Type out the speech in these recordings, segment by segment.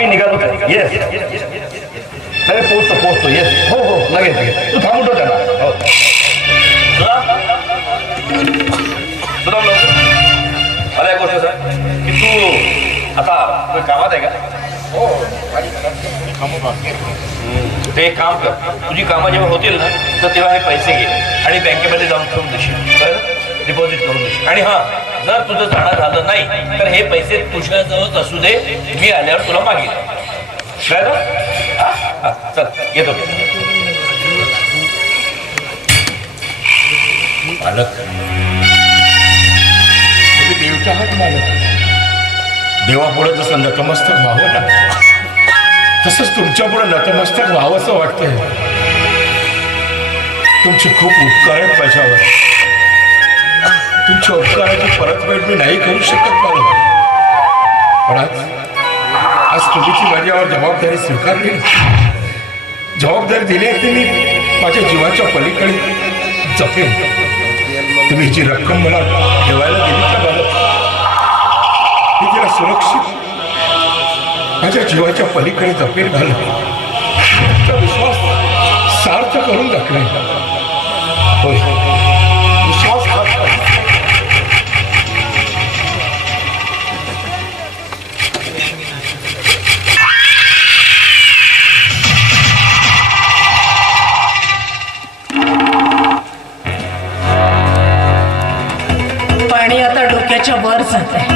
मी निघालोच आहे. येस नाही पोचतो येस. हो लगेच तू थांबून ठेव त्याला. हो मला एक गोष्ट सर की तू आता कामात आहे का? हो ते एक काम कर, तुझी कामं जेव्हा होतील ना तर तेव्हा हे पैसे घे आणि बँकेमध्ये जाऊन ठेवून देशील. तर डिपॉझिट करून देशील. आणि हां जर तुझं जाणं झालं नाही तर हे पैसे तुझ्याजवळच असू दे, मी आल्यावर तुला मागेल. कळलं? हां चल येतो. मालक तुम्ही देवच्या आहात मालक. देवापुढे जसं नतमस्तक व्हावं ना तसंच तुमच्यापुढे नतमस्तक व्हावं असं वाटतंय. तुमचे खूप उपकार आहेत माझ्यावर. तुमच्या उपकाराची परतफेड मी नाही करू शकत मालक. पण आज तुम्ही ती माझ्यावर जबाबदारी स्वीकारली. जबाबदारी दिली आहे ती मी माझ्या जीवाच्या पलीकडे जपेन. तुम्ही जी रक्कम मला ठेवायला दिली का मालक मी तिला सुरक्षित माझ्या जीवाच्या पलीकडे जपेन घालून तुमचा विश्वास सार्थ करून दाखवेन. होय विश्वासघात पाणी आता डोक्याच्या वर जात आहे.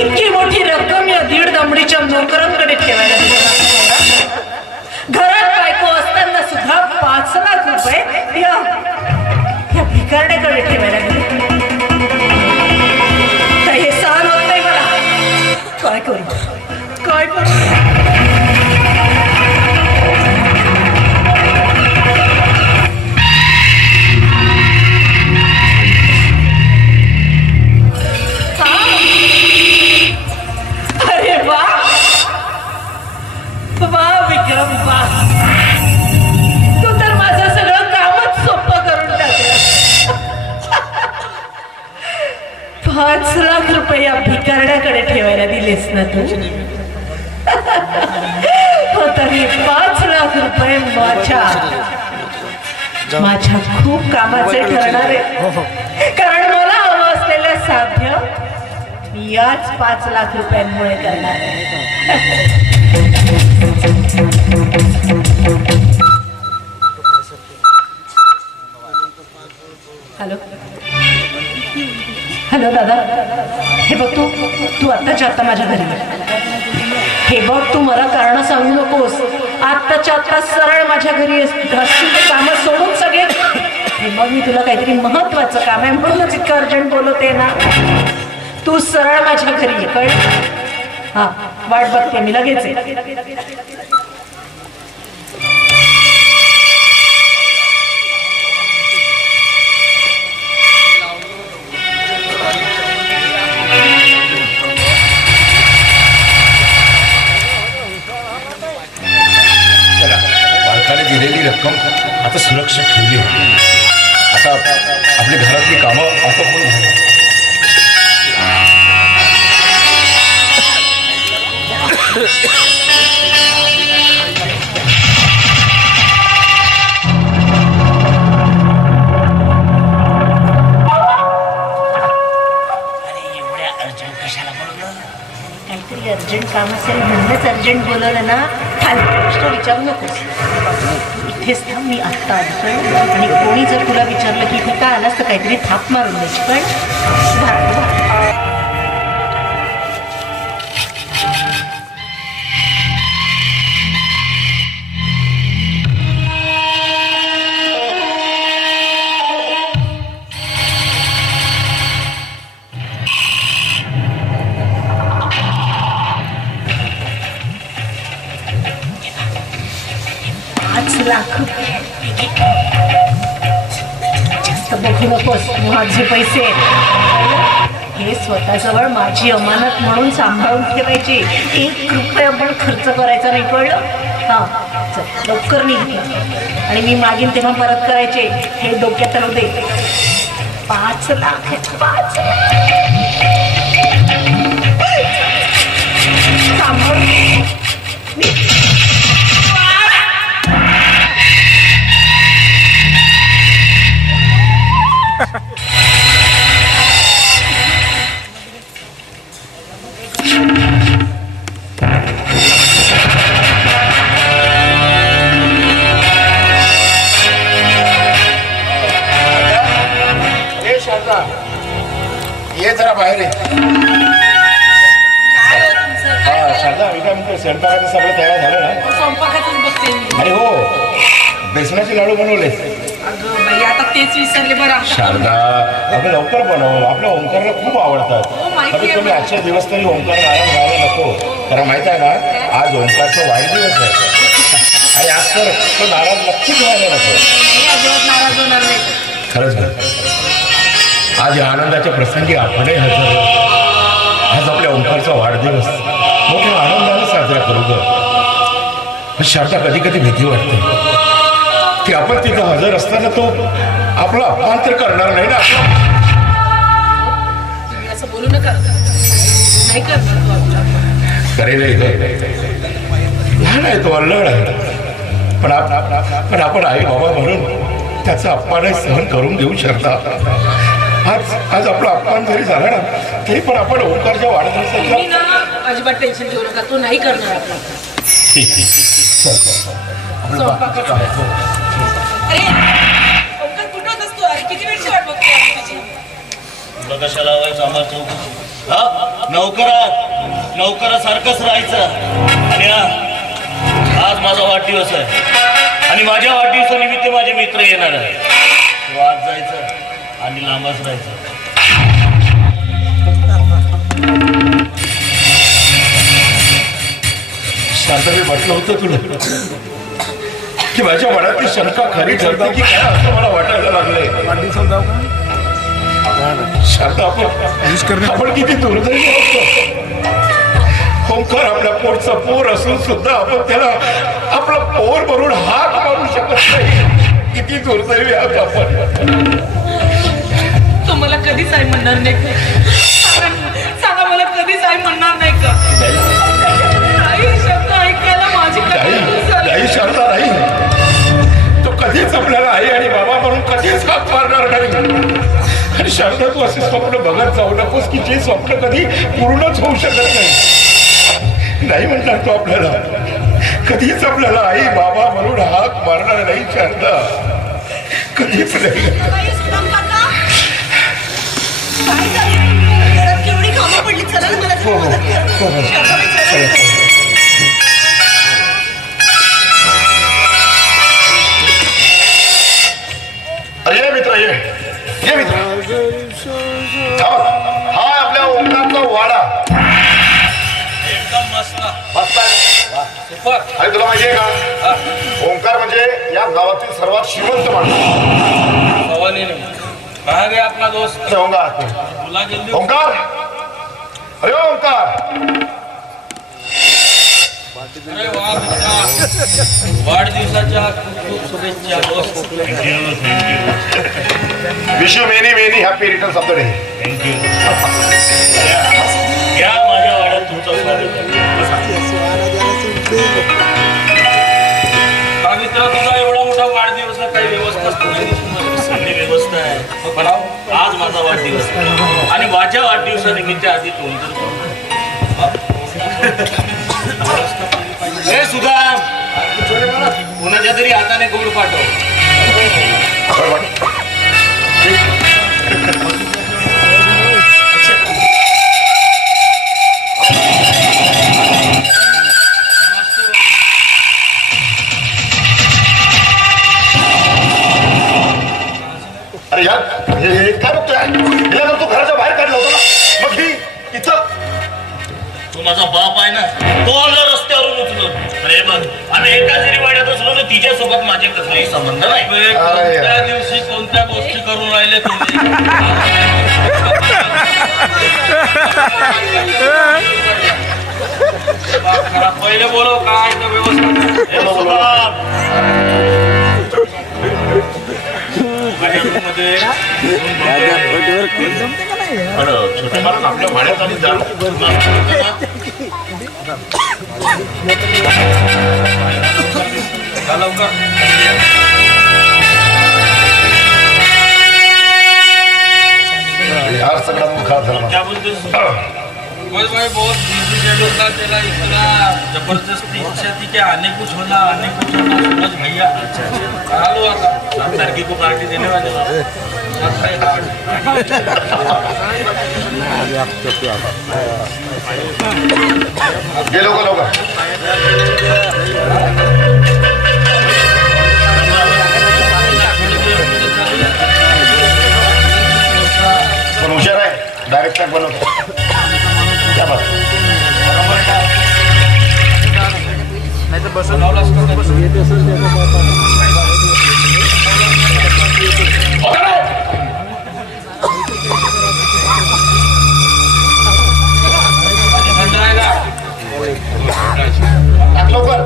इतकी मोठी रक्कम या 1.5 दमडीच्या नोकरांकडे ठेवायला घरात बायको असताना सुद्धा 5 लाख रुपये या भिकारण्याकडे ठेवायला तर हे सहन होत नाही मला. काय करू विक्रम तू तर माझं सगळं कामच सोपं करून टाकलं. 5 लाख रुपये या भिकारण्याकडे ठेवायला दिलेस ना तू. तरी 5 लाख रुपये माझ्या खूप कामाचे ठरणार आहे. कारण मला हवं असलेलं साध्य मी याच 5 लाख रुपयांमुळे करणार आहे. हॅलो दादा, हे बघ तू आत्ताच्या आत्ता माझ्या घरी. हे बघ तू मला कारण सांगू नकोस. आत्ताच्या आत्ता सरळ माझ्या घरी कामं सोडून सगळे. हे बघ मी तुला काहीतरी महत्वाचं काम आहे म्हणूनच इतकं अर्जंट बोलवते ना. तू सरळ माझ्या घरी ये. कळ? हा वाट बघते मी लगेच. बालकाने दिलेली रक्कम आता सुरक्षित ठेवली. आता आपली घरातली कामं आटोपून झाली. काहीतरी अर्जंट काम असेल म्हणूनच अर्जंट बोलवलं ना. गोष्ट विचारू नकोस. इथेच थांब, मी आत्ता आलो. आणि कोणी जर तुला विचारलं की इथे काय आलास तर काहीतरी थाप मारून द्यायची. पण जास्त बघू नकोस. माझे पैसे हे स्वतःजवळ माझी अमानत म्हणून सांभाळून ठेवायची. 1 रुपया पण खर्च करायचा नाही. कळलं? हां चल लवकर निघ. आणि मी मागीन तेव्हा परत करायचे. हे डोक्यात राहू दे. 5 लाख 5 लाख. ये जरा बाहेर आहे. शारदा मी काय म्हणतो स्वयंपाकाचं सगळं तयार झालं ना? स्वयंपाकातच बघते मी. अरे हो बेसनाचे लाडू बनवले. अगं बाई आता तेच विसरले बरं. शारदा अगं लवकर बनव, आपल्या ओंकारला खूप आवडतात. हो, माहिती आहे. कमीत कमी आजच्या दिवस तरी ओंकार नाराज व्हायला नको. कारण माहित आहे ना आज ओंकारचा वाढदिवस आहे आणि आज तर तो नाराज नक्कीच व्हायला नको. मी अजिबात नाराज होणार नाही. खरंच ग आज या आनंदाच्या प्रसंगी आपणही हजर आहोत. आज आपल्या ओंकारचा वाढदिवस मोठ्या आनंदाने साजरा करू ग. पण शारदा कधी कधी भीती वाटते की आपण तिथं हजर असताना तो आपला अपमान तर करणार नाही ना. तुम्ही असं बोलू नका. नाही करणार तू आपला. करेल लहान आहे तो अल्लड आहे पण आपण आई बाबा म्हणून त्याचा अपमानही सहन करून घेऊ शकता. आज आपला अपमान जरी झाला ना तरी पण आपण ओंकारच्या वाढदिवसाच्या तुम्ही ना अजिबात टेन्शन घेऊ नका. तो नाही करणार आपला. स्वयंपाकाचं. अरे ओंकार कुठं होतास तू? अरे किती वेळची वाट बघतोय आम्ही तुझी. तुला कशाला लावायचं आम्हाला चौक? हा नौकरासारखंच राहायचं. आणि आज माझा वाढदिवस आहे आणि माझ्या वाढदिवसानिमित्त माझे मित्र येणार आहे. तो आज जायचं आणि लांबच राहायचं. शारदा मी म्हटलं होतं तुला की माझ्या मनातली शंका खरी ठरते की काय असं मला वाटायला लागलंय. शारदा आपण किती दुर्दैवी असतो. ओंकार आपल्या पोटचा पोर असून सुद्धा आपण त्याला आपला पोर म्हणून हाक मारू शकत नाही. किती दुर्दैवी आहोत आपण. तो मला कधीच आई म्हणणार नाही का? सांगा मला कधीच आई म्हणणार नाही का? आई शब्द ऐकायला माझी नाही शारदा नाही. तो कधीच आपल्याला आई आणि बाबा म्हणून कधीच हाक मारणार नाही. आणि शारदा तू असे स्वप्न बघत जाऊ नकोस की जे स्वप्न कधी पूर्णच होऊ शकत नाही म्हणणार तो आपल्याला. कधीच आपल्याला आई बाबा म्हणून हाक मारणार नाही शारदा. कधीच नाही. केवढी कामं पडली. चला ना मला हो हो अरे ये मित्र ये मित्र. हा आपल्या ओंकारचा वाडा. एकदम मस्त. सुपर. अरे तुला माहितीये का ओंकार म्हणजे या गावातील सर्वात श्रीमंत माणूस. सवाल कहा गया अपना दोस्त? अरे ओंकार बोला जल्दी. ओंकार अरे ओंकार. अरे वा मित्रा. वाढदिवसाच्या खूप शुभेच्छा दोस्त. Wish you many happy returns of the day. Thank you. या माझ्या वाड्यात तुमचं स्वागत आहे. का मित्रा तुझा एवढा मोठा वाढदिवस आहे काही व्यवस्था सगळी व्यवस्था आहे. पण आज माझा वाढदिवस आहे आणि माझ्या वाढदिवसानिमित्त आधी हे सुद्धा कोणाच्या तरी हाताने गोड पाठव. अरे यार हे काय बघतोय? हिला जर तू घराच्या बाहेर काढलं होतं ना मग ही इथं. तो माझा बाप आहे ना तो आला रस्त्यावरून उचलून. अरे बघ आम्ही एका जरी वाड्यात असलो तर तिच्यासोबत माझे कसलाही संबंध नाही. कोणत्या दिवशी कोणत्या गोष्टी करून राहिले तुम्ही? पहिले बोलो काय तर व्यवस्था. छोटे माणूस आपल्या वाड्यात आणि जा लवकर. यार सगळा मूड खराब झाला माझा. क्या बोलतोस? भाई बहुत बिजी शेड्यूल था तेरा, इतना जबरदस्ती इच्छा थी कि आने कुछ होना सूरज भैया. आलो आता 7 तारखेको को पार्टी देने वाले हो. ये लोग पण हुशार आहे, डायरेक्ट पॅक बनवतो. क्या बात. टाक लवकर.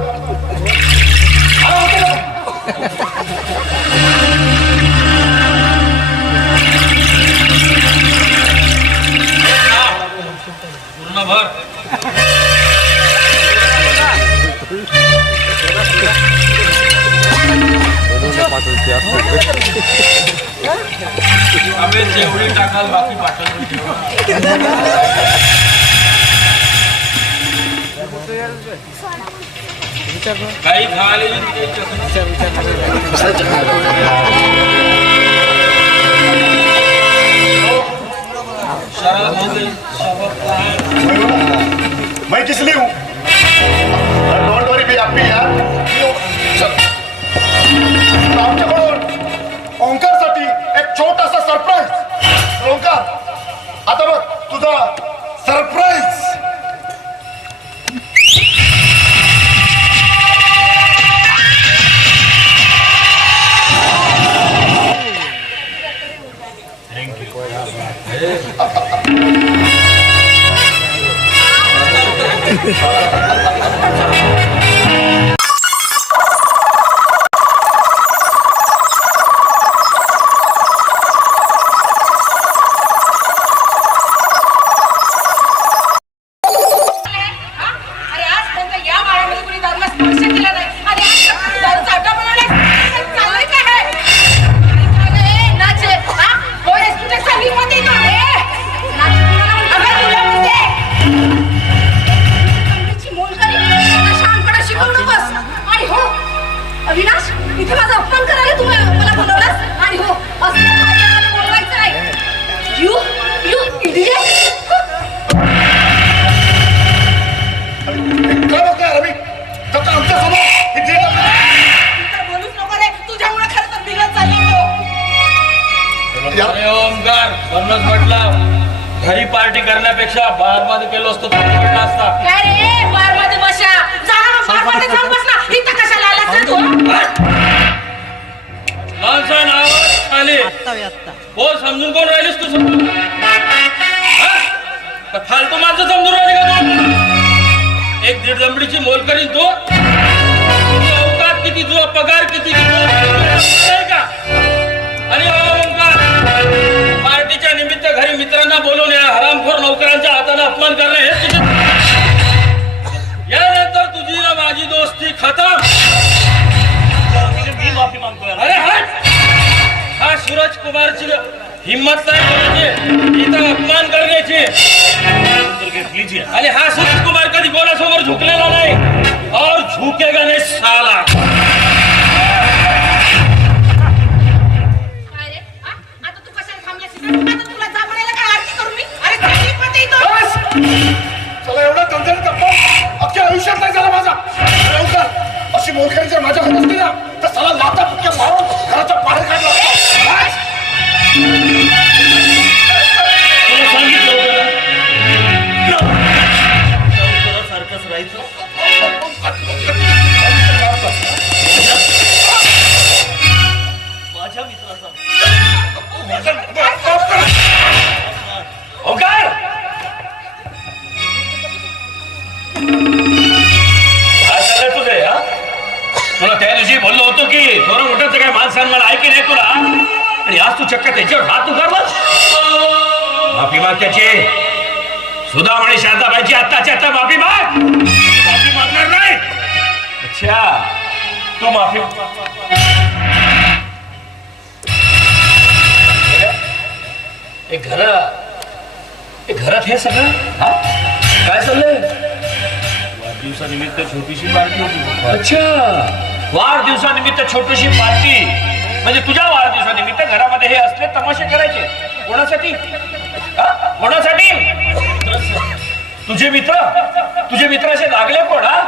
पूर्ण भर. अबे जेवढी टाकाल बाकी पाठवून. काही खाले शराब हो गई. मैं किस लिए हूँ? डोंट वरी बी हैप्पी यार. आमच्याकडून ओंकारसाठी एक छोटासा सरप्राईज. ओंकार, आता बघ तुझा सरप्राईज. अरे आजपर्यंत या बाळामध्ये कोणी दारूला स्पर्श केला नाही. आणि आज दारूचा अड्डा बनवलाय. चाललंय काय हे? अरे नाचे, हा? हो, एसटीच्या सर्व्हिसमध्ये येतो. नाच कुणाला म्हणतात? अगं, तुला म्हणते. कमरेची मोल करी, आता शहाणपणा शिकवू नकोस. आणि हो, अविनाश, इथे माझा अपमान करायला तू मला बोलवलास. आणि हो, असं माझ्यामध्ये बोलवायचं नाही. You idiot. काय बघतोय रवी? फक्त आमच्या समोर बोलूच नको रे. तुझ्यामुळे खरं तर बिघडत चाललंय तो. अरे ओमकार, म्हणूनच म्हटलं घरी पार्टी करण्यापेक्षा बाहेरमध्ये केलो असतो तर पडला असता. काय रे, बारमध्ये बसा. जा ना, बारमध्ये जाऊन बस ना. इथं कशाला आलास रे तू? माणसा नाव आले हो, समजून कोण राहिलीस तू? समजून फालतू माणसं समजून राहिली का तू? एक 1.5 दमडीची मोल करीन तू. अवकात किती, तुझा पगार किती नाही का? आणि ओंकार, पार्टीच्या निमित्त घरी मित्रांना बोलवणे, हरामखोर नोकरांच्या हाताने अपमान करणे हे तुझे. यानंतर तुझी ना माझी दोस्ती खतम. मी माफी मागतोय. अरे हट. हा सूरज कुमारची हिम्मत नाही कोणाची इथं अपमान करण्याची. आणि हा सूरज कुमार कधी कोणासमोर झुकलेला नाही और झुकेगा नाही साला. काय रे? हा? आता तू कशाला थांबलास इथं? आता तुला जा म्हणायला काय आरती करू मी? अरे चांगली पते इथं. चला एवढा दणदणीत अपमान अख्ख्या आयुष्यात नाही झाला माझा. अरे ओंकार, अशी मोलकरी जर माझ्या हात असते ना तर साला लाथा फटके मारून घराच्या बाहेर काढला. तुला सांगितलं होतं ना सारखंच राहायचं. माझ्या मित्राचा ओंकार, हा सगळं तुझे. हा तुला त्या दिवशी बोललो होतो की थोडं मोठ्याचं काय मान सन्मान आहे की नाही तुला, आणि आज तू चक्क त्याच्यावर हात उगारलास. माफी माग त्याची. सुदाम आणि शारदाबाईची आत्ताच्या आता माफी माग. माफी मागणार नाही. अच्छा, तू माफी घरात हे सगळं हा? काय चाललंय? वाढदिवसानिमित्त छोटीशी पार्टी होती. अच्छा, वाढदिवसानिमित्त छोटीशी पार्टी. म्हणजे तुझ्या वाढदिवसानिमित्त घरामध्ये हे असले तमाशे करायचे. कोणासाठी? हा? कोणासाठी? तुझे मित्र असे लागले कोण? हा?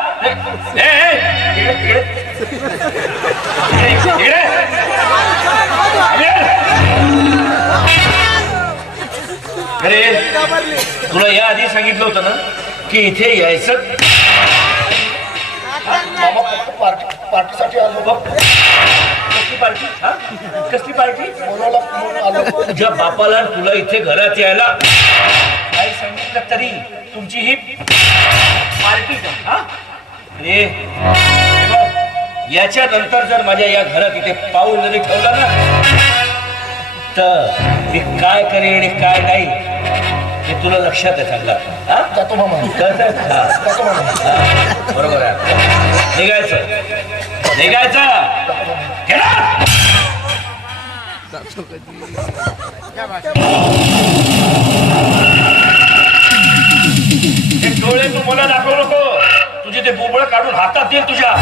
अरे, तुला या आधी सांगितलं होतं ना की इथे यायचं. पार्टीसाठी आलो. कसली पार्टी? हा? कसली पार्टी? आलो. तुझ्या बापाला तुला इथे घरात यायला काय सांगितलं तरी तुमची ही पार्टी का? हा? अरे, हे बघ, याच्या नंतर जर माझ्या या घरात इथे पाऊल जरी ठेवलं ना तर मी काय करेन आणि काय नाही हे तुला लक्षात आहे. चांगलं. हा? जातो मामा. कळतं? हा. जातो मामा. हा, बरोबर आहे. निघायचं. गेला? हे डोळे तू मला दाखवू नको. तुझे ते बोबळ काढून हातात देईल तुझ्या.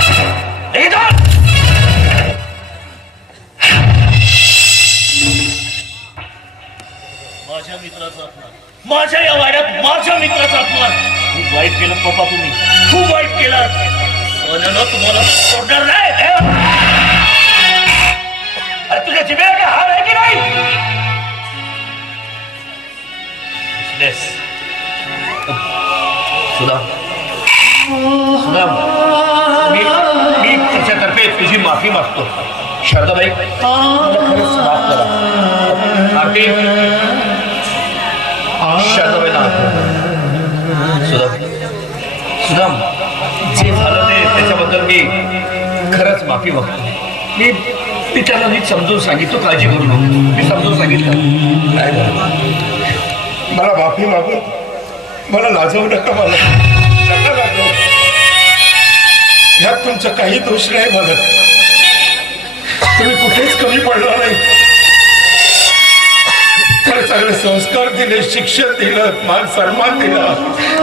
माझ्या मित्राचा अपमान. माझ्या या वाड्यात माझ्या मित्राचा अपमान. खूप वाईट केलं पप्पा तुम्ही. खूप वाईट केलं. सोन्यानं तुम्हाला सोडणार नाही. अरे तुझ्या जिभेला काय हार आहे की नाही? सुदाम, मी तिच्यातर्फे तुझी माफी मागतो. शारदाबाई, मला खरंच माफ करा. आरती, शारदाबाईला सुदाम, जे झालं ते त्याच्याबद्दल मी खरंच माफी मागतो. मी त्याला नीट समजून सांगितलं. काळजी करू नको. मी समजून सांगितलं. नाही बाबा. मला माफी मागून मला लाजवू नका. मला नका लाजवू. ह्यात तुमचं काही दोष नाही. मला तुम्ही कुठेच कमी पडला नाही. मला चांगले संस्कार दिले, शिक्षण दिलं, मान सन्मान दिला,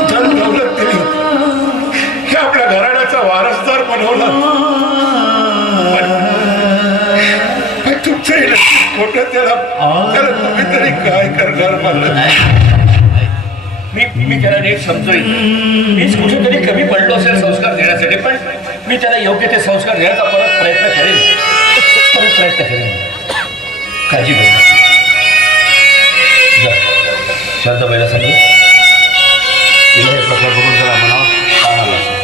जन दौलत दिली. हे आपल्या घराण्याचा वारसदार बनवला. तुमचंही नक्की खोटं. त्याला तुम्ही तरी काय करणार? मला मी त्याला नीट समजोय. मीच कुठेतरी कमी पडलो असेल संस्कार देण्यासाठी, पण मी त्याला योग्य ते संस्कार देण्याचा परत प्रयत्न करेन. काळजी करू. शारदाबाईला सांगू तिला हे प्रकार बघून जरा मनावर ताण आला असेल.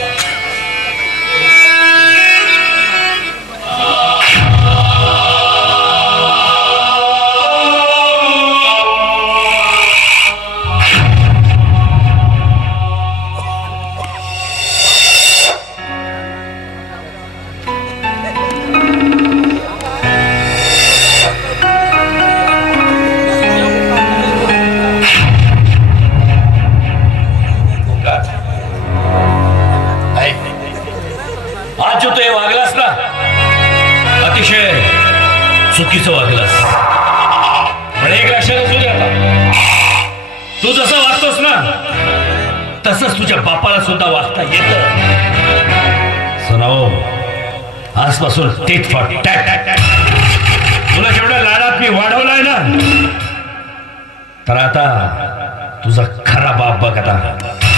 आज जो तू हे वागलास ना, अतिशय चुकीचं वागलास. पण एक लक्षात असू दे, आता तू जसं वागतोस ना तसंच तुझ्या बापाला सुद्धा वागता येतं. सुनाओ, आजपासून टीट फॉर टॅट. तुला जेवढ्या लाडात मी वाढवलाय ना, तर आता तुझा खरा बाप बघ आता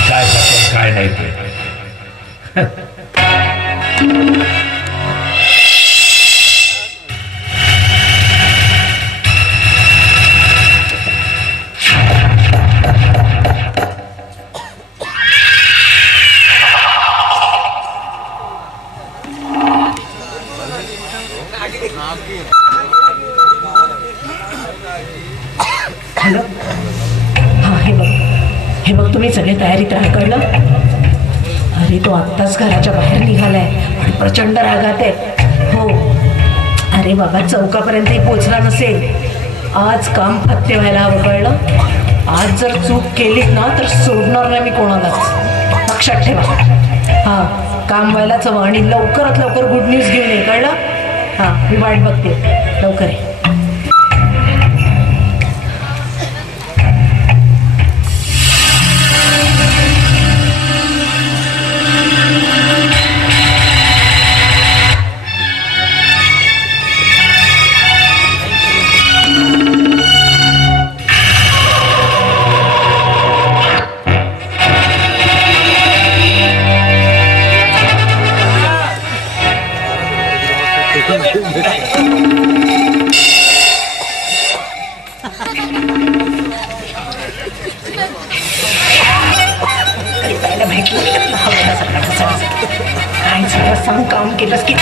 काय करतो काय नाही ते. हॅलो. हा, हे बघ तुम्ही सगळे तयारीत राहा. कळलं? अरे तो आत्ताच घराच्या बाहेर निघालाय आणि प्रचंड रागात आहे. हो. अरे बाबा, चौकापर्यंतही पोचला नसेल. आज काम फत्ते व्हायला हवं. कळलं? आज जर चूक केलीत ना तर सोडणार नाही मी कोणालाच, लक्षात ठेवा. हा, काम व्हायलाच हवं आणि लवकरात लवकर गुड न्यूज घेऊन ये, कळलं? हा, मी वाट बघते, लवकर ये. काय सगळं सांग, काम केलंस की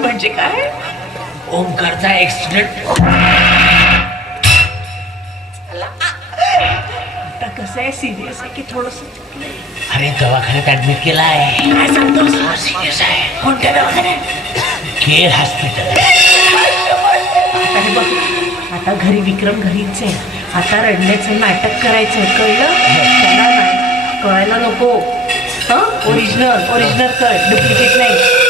म्हणजे काय? ओमकारचा ऍक्सिडेंट. आता कसं आहे, सिरियस आहे की थोडस? अरे दवाखान्यात ऍडमिट केला आहे. काय सांगतोस? सिरियस आहे. कोणत्या दवाखान्यात? Care hospital. आता हे बघ, आता घरी विक्रम घरीच आहे. आता रडण्याचं नाटक करायचं, कळलं? त्याला नाही कळायला नको. ओरिजिनल कर, डुप्लिकेट नाही.